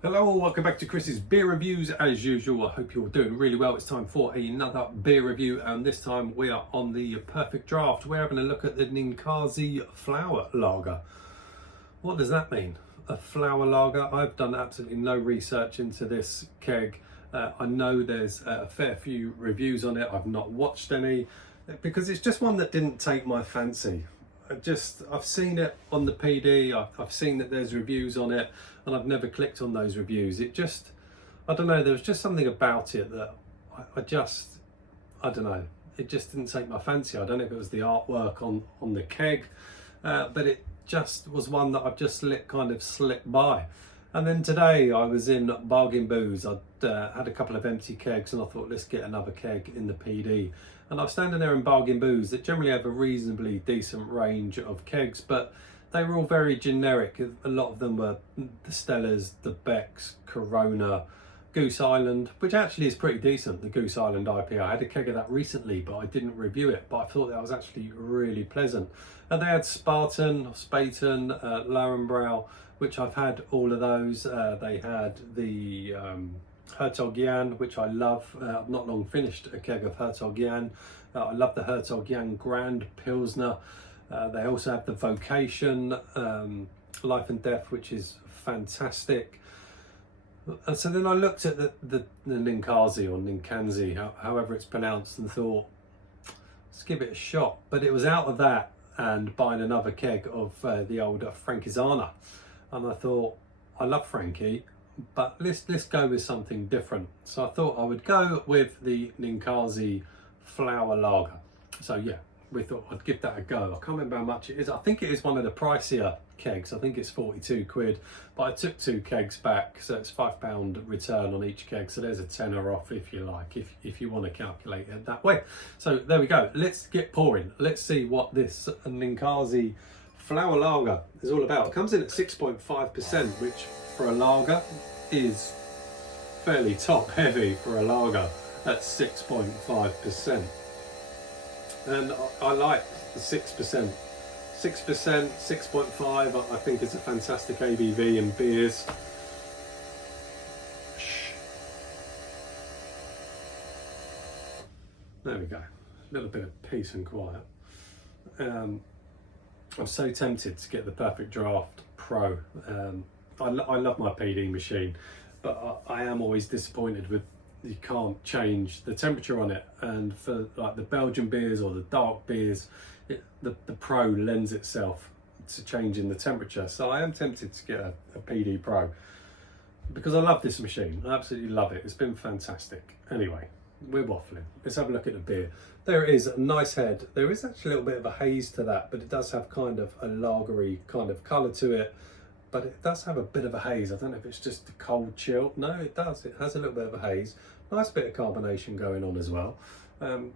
Hello, welcome back to Chris's beer reviews. As usual, I hope you're doing really well. It's time for another beer review, and this time we are on the Perfect Draft. We're having a look at the Ninkasi Flower Lager. What does that mean? A flower lager? I've done absolutely no research into this keg. I know there's a fair few reviews on it. I've not watched any because it's just one that didn't take my fancy. I've seen it on the PD, I've seen that there's reviews on it, and I've never clicked on those reviews. I don't know, there was just something about it that I don't know, it just didn't take my fancy. I don't know if it was the artwork on the keg, but it just was one that I've just kind of slipped by. And then today I was in Bargain Booze. I'd had a couple of empty kegs and I thought, let's get another keg in the PD. And I was standing there in Bargain Booze that generally have a reasonably decent range of kegs, but they were all very generic. A lot of them were the Stellas, the Becks, Corona, Goose Island, which actually is pretty decent, the Goose Island IPA. I had a keg of that recently, but I didn't review it, but I thought that was actually really pleasant. And they had Spartan, Spaten, Laurenbrau, which I've had all of those. They had the Hertog Jan, which I love. I've not long finished a keg of Hertog Jan. I love the Hertog Jan Grand Pilsner. They also have the Vocation Life and Death, which is fantastic. And so then I looked at the Ninkasi or Ninkansi, however it's pronounced, and thought, let's give it a shot. But it was out of that and buying another keg of the old Frankisana. And I thought, I love Frankie, but let's go with something different. So I thought I would go with the Ninkasi Flower Lager. So yeah, we thought I'd give that a go. I can't remember how much it is. I think it is one of the pricier kegs. I think it's 42 quid, but I took 2 kegs back, so it's £5 return on each keg. So there's a tenner off if you like, if you want to calculate it that way. So there we go. Let's get pouring. Let's see what this Ninkasi Flower Lager is all about. It comes in at 6.5%, which for a lager is fairly top heavy for a lager at 6.5%. And I like the 6%. 6%, 6.5, I think is a fantastic ABV in beers. There we go. A little bit of peace and quiet. I'm so tempted to get the Perfect Draft Pro. I love my PD machine, but I am always disappointed with you can't change the temperature on it. And for like the Belgian beers or the dark beers, the Pro lends itself to changing the temperature. So I am tempted to get a PD Pro because I love this machine. I absolutely love it. It's been fantastic. Anyway, we're waffling. Let's have a look at the beer. There it is, a nice head. There is actually a little bit of a haze to that, but it does have kind of a lagery kind of colour to it. But it does have a bit of a haze. I don't know if it's just the cold chill. No, it does. It has a little bit of a haze. Nice bit of carbonation going on as well. I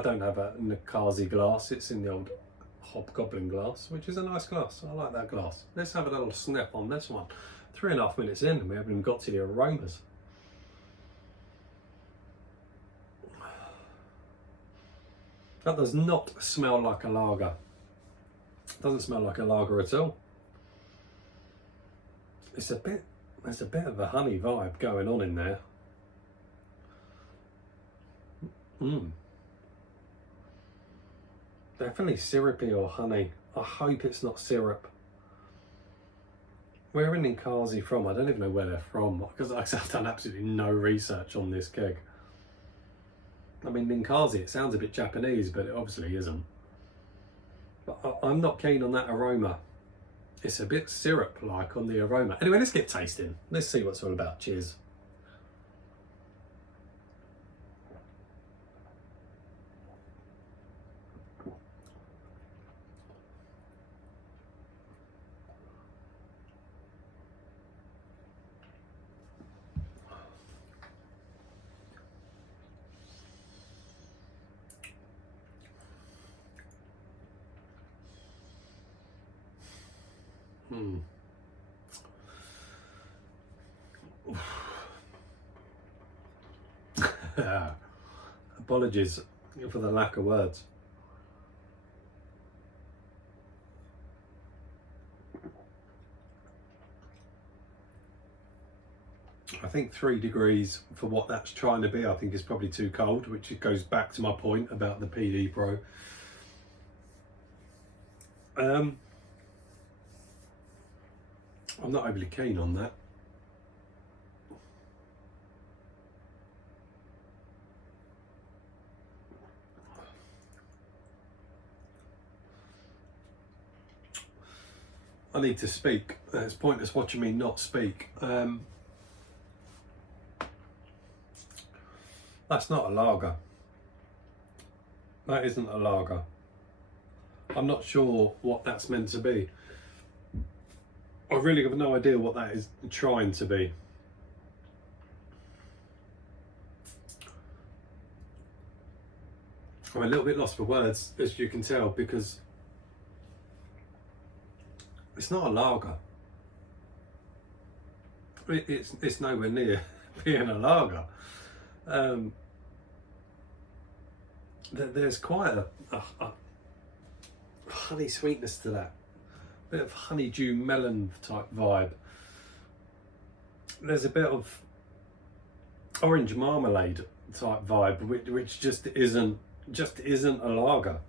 don't have a Ninkasi glass. It's in the old Hobgoblin glass, which is a nice glass. I like that glass. Let's have a little sniff on this one. 3.5 minutes in and we haven't even got to the aromas. That does not smell like a lager. It doesn't smell like a lager at all. There's a bit of a honey vibe going on in there. Definitely syrupy or honey. I hope it's not syrup. Where are Ninkasi from? I don't even know where they're from because I've done absolutely no research on this keg. I mean, Ninkasi, it sounds a bit Japanese, but it obviously isn't. But I'm not keen on that aroma. It's a bit syrup-like on the aroma. Anyway, let's get tasting. Let's see what it's all about. Cheers. Apologies for the lack of words. I think 3 degrees for what that's trying to be, I think is probably too cold, which goes back to my point about the PD Pro. I'm not overly keen on that. I need to speak. It's pointless watching me not speak. That's not a lager. That isn't a lager. I'm not sure what that's meant to be. I really have no idea what that is trying to be. I'm a little bit lost for words, as you can tell, because it's not a lager. It's nowhere near being a lager. There's quite a honey sweetness to that, bit of honeydew melon type vibe. There's a bit of orange marmalade type vibe, which just isn't a lager.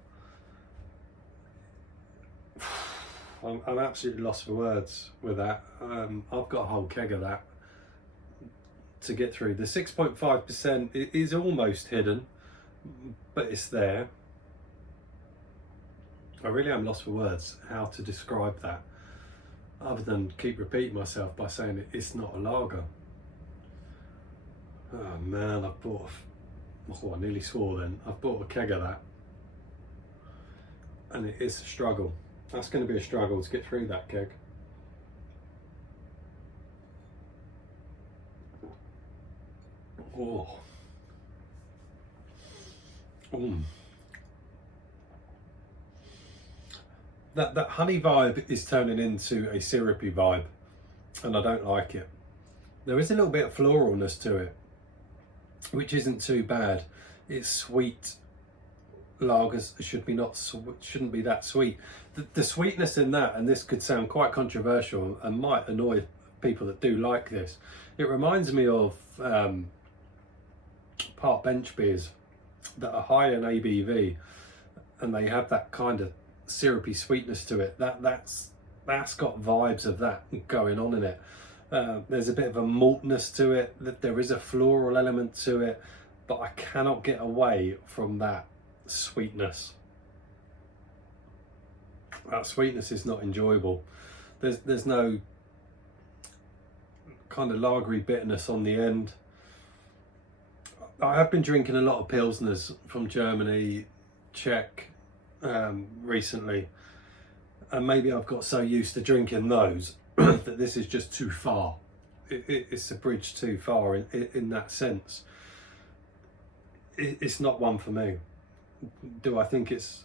I'm absolutely lost for words with that. I've got a whole keg of that to get through. The 6.5% is almost hidden, but it's there. I really am lost for words how to describe that, other than keep repeating myself by saying it's not a lager. Oh man, I nearly swore then. I've bought a keg of that, and it is a struggle. That's going to be a struggle to get through that keg. Oh. That honey vibe is turning into a syrupy vibe, and I don't like it. There is a little bit of floralness to it, which isn't too bad. It's sweet. Lagers shouldn't be that sweet. The sweetness in that, and this could sound quite controversial and might annoy people that do like this, it reminds me of park bench beers that are high in ABV, and they have that kind of syrupy sweetness to it. That's got vibes of that going on in it. There's a bit of a maltness to it, that there is a floral element to it, but I cannot get away from that sweetness. That sweetness is not enjoyable. There's no kind of lagery bitterness on the end. I have been drinking a lot of Pilsners from Germany, Czech, recently, and maybe I've got so used to drinking those that this is just too far. It's a bridge too far in that sense. It's not one for me. Do I think it's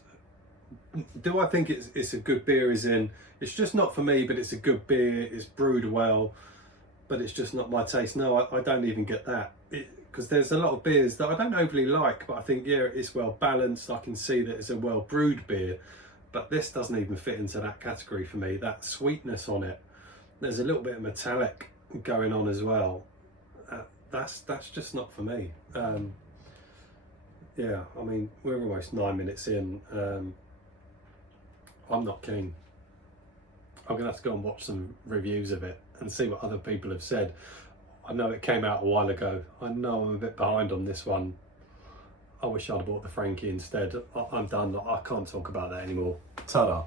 a good beer? As in, it's just not for me, but it's a good beer. It's brewed well, but it's just not my taste. No, I don't even get that. Because there's a lot of beers that I don't overly like, but I think, yeah, it's well balanced. I can see that it's a well brewed beer, but this doesn't even fit into that category for me. That sweetness on it, there's a little bit of metallic going on as well. That's just not for me. Yeah, I mean, we're almost 9 minutes in. I'm not keen. I'm gonna have to go and watch some reviews of it and see what other people have said. I know it came out a while ago. I know I'm a bit behind on this one. I wish I'd have bought the Frankie instead. I'm done. I can't talk about that anymore. Ta-da.